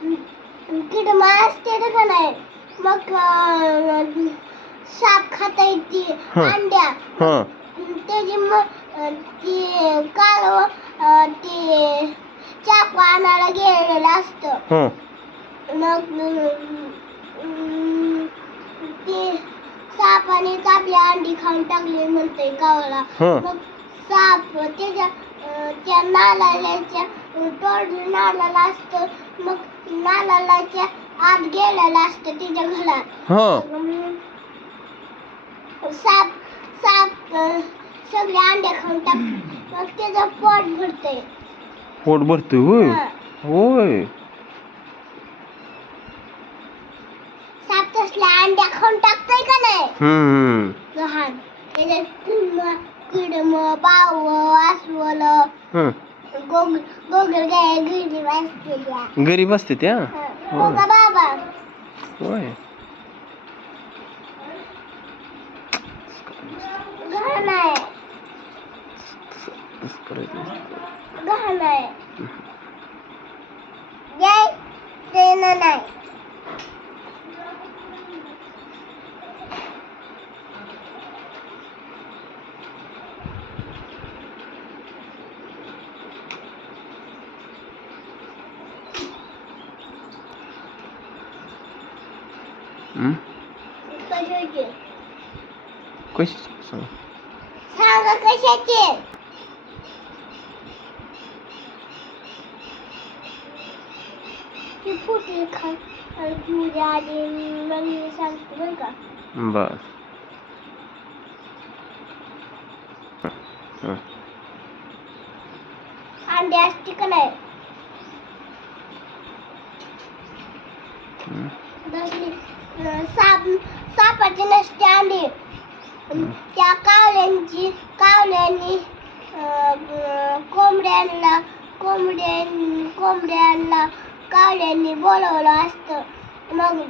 किडमा असते ना का नाही मग साप खाता येते अंड्या त्याची मग ती कालव ते चाकू आणायला गेलेलं असतं मग ते सापाने आपली अंडी खाऊन टाकली म्हणते गावाला मग साप त्या नालाच्या तोडून नालाला असतं मग नालाच्या आत गेलेलं असतं तिच्या घरात साप साप सगळे अंडे खाऊन टाकते मग त्याचं पोट भरतंय होय होय साप तसल्या अंड्या खाऊन टाकतोय का नाही लहान त्याच्यात किडम बाव अस्वल गोगल गाय गरीब असते त्या बाबा होय घाण आहे घाण आहे जय सेना नाही कशी सांगा कशाचे ती फुटली खा तुझ्या आधी मग मी सांगते बरं का बर अंडे असते का नाही सापाची नसते अंडी त्या कावळ्यांनी कोंबड्यांना कावळ्यांनी बोलवलं असतं मग